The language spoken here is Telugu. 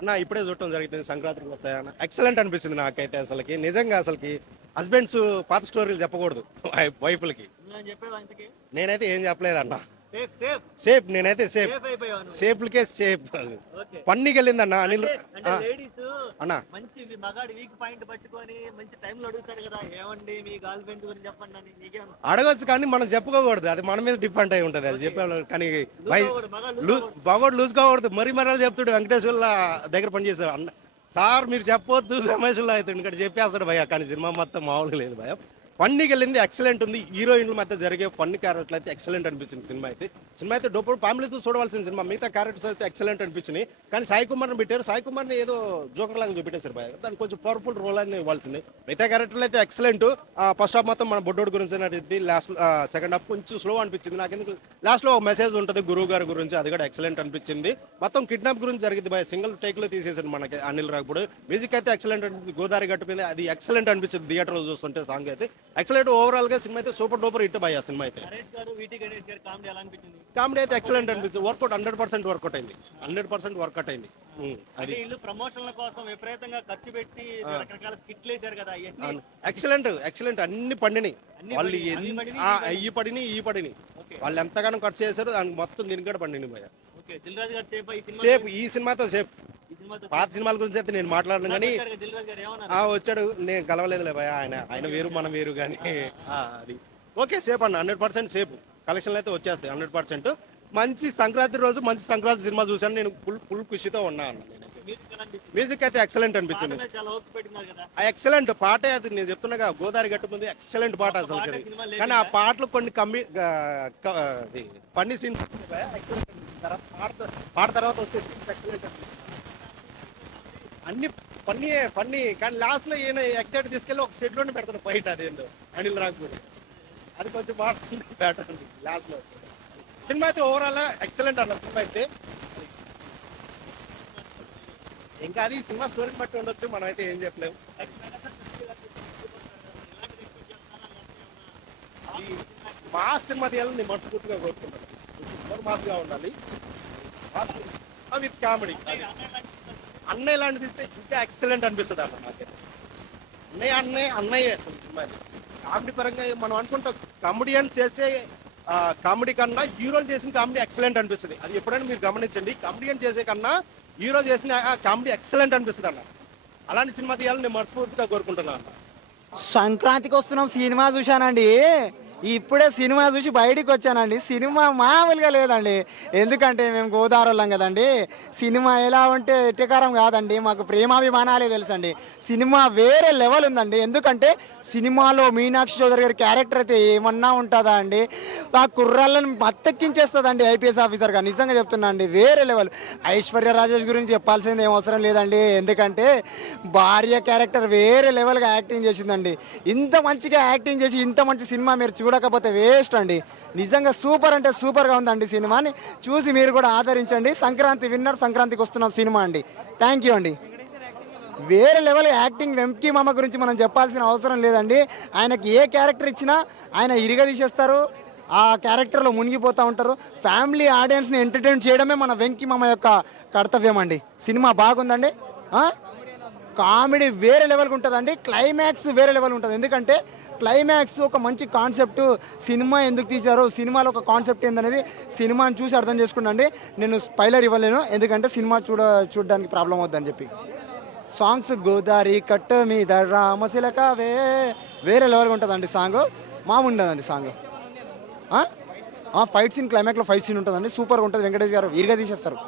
అన్న ఇప్పుడే చూడటం జరుగుతుంది సంక్రాంతికి వస్తాయన్న ఎక్సలెంట్ అనిపిస్తుంది నాకైతే అసలుకి నిజంగా అసలుకి హస్బెండ్స్ పాత స్టోరీలు చెప్పకూడదు వైఫ్లకి. నువ్వు చెప్పేవా ఇంతకి? నేనైతే ఏం చెప్పలేదన్న. సేఫ్ సేఫ్ సేఫ్ నేనైతే సేఫ్ సేఫ్ అయిపోయావు నువ్వు. సేఫ్లకే సేఫ్. ఓకే. పన్నీకి వెళ్ళిందన్న అనిల్ అంటే అంటే ఆ, లేడీస్ అన్న మంచి మగాడి వీక్ పాయింట్ పట్టుకొని మంచి టైంలో అడుగుతారు కదా, ఏమండి మీ గర్ల్ ఫ్రెండ్ గురించి చెప్పండి అని. నీకేమన్నా అడగొచ్చు కానీ మనం చెప్పుకోకూడదు, అది మన మీద డిపెండ్ అయి ఉంటుంది అది చెప్పే కానీ బాగోడు లూజ్ కాకూడదు. మరీ చెప్తాడు వెంకటేశ్వర్ల దగ్గర పనిచేస్తాడు అన్న సార్ మీరు చెప్పొద్దు రమేష్లో అయితే ఇక్కడ చెప్పేస్తాడు భయ, కానీ సినిమా మొత్తం మామూలుగా లేదు భయ. ఫన్నీకి వెళ్ళింది ఎక్సలెంట్ ఉంది. హీరోయిన్ల మధ్య జరిగే ఫన్నీ క్యారెక్టర్లు అయితే ఎక్సలెంట్ అనిపించింది. సినిమా అయితే డోపర్ ఫ్యామిలీతో చూడవలసిన సినిమా. మిగతా క్యారెక్టర్స్ అయితే ఎక్సలెంట్ అనిపించినాయి. కానీ సాయి కుమార్ని పెట్టారు, సాయి కుమార్ని ఏదో జోకర్ లాగా చూపెట్టేశారు భయ. దానికి కొంచెం పవర్ఫుల్ రోల్ అని ఇవ్వాల్సింది. మిగతా క్యారెక్టర్లు అయితే ఎక్సలెంట్. ఫస్ట్ హాఫ్ మొత్తం మన బొడ్డోడు గురించి నడిచింది, లాస్ట్ సెకండ్ హాఫ్ కొంచెం స్లో అనిపించింది నాకు. ఎందుకు లాస్ట్లో ఒక మెసేజ్ ఉంటుంది గురువు గారి గురించి, అది కూడా ఎక్సలెంట్ అనిపించింది. మొత్తం కిడ్నాప్ గురించి జరిగింది భయ, సింగిల్ టేక్లో తీసేసాడు మనకి అనిల్ రాకపోడు. మ్యూజిక్ అయితే ఎక్సలెంట్ అనిపించింది, గోదావరి గట్టిపోయింది, అది ఎక్సలెంట్ అనిపించింది థియేటర్లో చూస్తుంటే. సాంగ్ అయితే ఎక్సలెంట్. ఓవరాల్ గా సినిమా అయితే సూపర్ డూపర్ హిట్ భయ. సినిమా అయితే నరేష్ గారు వీటి గణేష్ గారు కామెడీ ఎలా అనిపించింది? కామెడీ అయితే ఎక్సలెంట్ అనిపించింది. వర్కౌట్ 100% వర్కౌట్ అయింది, 100% వర్కౌట్ అయింది. అంటే అది వీళ్ళు ప్రమోషన్ల కోసం విపరీతంగా ఖర్చు పెట్టి రకరకాల స్కిట్లు వేశారు కదా, ఇవన్నీ ఎక్సలెంట్ అన్ని పండినాయి. అన్ని వాళ్ళు పండినాయి, అన్ని పండినాయి, ఈ పడినాయి ఓకే. వాళ్ళు ఎంతగానో ఖర్చు చేశారు, దానికి మొత్తం దీనికి కూడా పండింది భయ. ఓకే. దిల్ రాజు గారు సేఫ్ ఈ సినిమా సేఫ్ ఈ సినిమాతో సేఫ్. ఈ సినిమాతో పాత సినిమాల గురించి అయితే నేను మాట్లాడను కానీ దిల్ రాజు గారు ఏమన్నారు? వచ్చాడు, నేను కలవలేదులే భయ. ఆయన వేరు మనం వేరు కానీ అది ఓకే సేఫ్ అన్న, 100% సేఫ్. కలెక్షన్లు అయితే వచ్చేస్తాయి 100%. మంచి సంక్రాంతి రోజు మంచి సంక్రాంతి సినిమా చూశాను నేను. ఫుల్ ఖుషితో ఉన్నా అన్న. మ్యూజిక్ ఎలా అనిపించింది? మ్యూజిక్ అయితే ఎక్సలెంట్ అనిపించింది. పాటలు చాలా ఓపిక పెట్టినారు కదా. ఎక్సలెంట్ పాటే అది, నేను చెప్తున్నా గోదావరి గట్టుకుంది ఎక్సలెంట్ పాట అసలు పాట అది. సినిమా కానీ ఆ పాటలు కొన్ని ఫన్నీ సీన్స్ పాట తర్వాత వచ్చే సీన్స్ ఎక్సలెంట్ అన్ని ఫన్నీ కానీ లాస్ట్ లో ఈయన ఎగ్జాక్ట్ తీసుకెళ్ళి ఒక స్టేట్ లోనే పెడతాడు ఫైట్. అదేందో అనిల్ రాకపోతే అది కొంచెం బాగుంది బెటర్ లాస్ట్ లో. సినిమా అయితే ఓవరాల్ ఎక్సలెంట్ అన్న. సినిమా అయితే ఇంకా అది సినిమా స్టోరీని బట్టి ఉండొచ్చు, మనం అయితే ఏం చెప్పలేము. అది మాస్ సినిమా తీయాలని నేను మనస్ఫూర్తిగా కోరుకుంటాను. మాస్గా ఉండాలి విత్ కామెడీ. అన్నయ్య లాంటిది ఇస్తే ఇంకా ఎక్సలెంట్ అనిపిస్తుంది అన్న నాకైతే. అన్నయ్య అసలు సినిమా కామెడీ పరంగా మనం అనుకుంటాం కామెడియన్ చేసే కామెడీ కన్నా హీరోలు చేసిన కామెడీ ఎక్సలెంట్ అనిపిస్తుంది. అది ఎప్పుడైనా మీరు గమనించండి, కామెడియన్ చేసే కన్నా హీరో చేసిన కామెడీ ఎక్సలెంట్ అనిపిస్తుంది అన్న. అలాంటి సినిమా తీయాలని నేను మనస్ఫూర్తిగా కోరుకుంటున్నాను అన్న. సంక్రాంతికి వస్తున్నాం, సినిమా చూశానండి. ఇప్పుడే సినిమా చూసి బయటికి వచ్చానండి. సినిమా మామూలుగా లేదండి. ఎందుకంటే మేము గోదావరిలో కదండి. సినిమా ఎలా ఉంటే ఎట్టకారం కాదండి, మాకు ప్రేమాభిమానాలే తెలుసండి. సినిమా వేరే లెవెల్ ఉందండి. ఎందుకంటే సినిమాలో మీనాక్షి చౌదరి గారి క్యారెక్టర్ అయితే ఏమన్నా ఉంటుందా అండి, ఆ కుర్రాళ్ళని మత్తెక్కించేస్తుందండి ఐపీఎస్ ఆఫీసర్గా. నిజంగా చెప్తున్నా అండి, వేరే లెవెల్. ఐశ్వర్య రాజేష్ గురించి చెప్పాల్సింది ఏం అవసరం లేదండి, ఎందుకంటే భార్య క్యారెక్టర్ వేరే లెవెల్గా యాక్టింగ్ చేసిందండి. ఇంత మంచిగా యాక్టింగ్ చేసి ఇంత మంచి సినిమా మీరు చూడకపోతే వేస్ట్ అండి. నిజంగా సూపర్ అంటే సూపర్గా ఉందండి. సినిమాని చూసి మీరు కూడా ఆదరించండి. సంక్రాంతి విన్నర్, సంక్రాంతికి వస్తున్నాం సినిమా అండి. థ్యాంక్ యూ అండి. వేరే లెవెల్ యాక్టింగ్. వెంకీ మామ గురించి మనం చెప్పాల్సిన అవసరం లేదండి. ఆయనకి ఏ క్యారెక్టర్ ఇచ్చినా ఆయన ఇరగదీసేస్తారు, ఆ క్యారెక్టర్లో మునిగిపోతూ ఉంటారు. ఫ్యామిలీ ఆడియన్స్ని ఎంటర్టైన్ చేయడమే మన వెంకీ మామ యొక్క కర్తవ్యం అండి. సినిమా బాగుందండి. కామెడీ వేరే లెవెల్గా ఉంటుందండి. క్లైమాక్స్ వేరే లెవెల్ ఉంటుంది. ఎందుకంటే క్లైమాక్స్ ఒక మంచి కాన్సెప్ట్. సినిమా ఎందుకు తీశారు, సినిమాలో ఒక కాన్సెప్ట్ ఏందనేది సినిమాని చూసి అర్థం చేసుకున్నాండి. నేను స్పైలర్ ఇవ్వలేను, ఎందుకంటే సినిమా చూడడానికి ప్రాబ్లం అవుద్దని చెప్పి. సాంగ్స్ గోదావరి కట్టు మీద రామశిలకవే వేరే లెవెల్గా ఉంటుందండి. సాంగ్ మామూలు ఉండదండి. సాంగ్ ఫైట్ సీన్, క్లైమాక్స్లో ఫైట్ సీన్ ఉంటుందండి. సూపర్గా ఉంటుంది. వెంకటేష్ గారు వీరిగా తీసేస్తారు.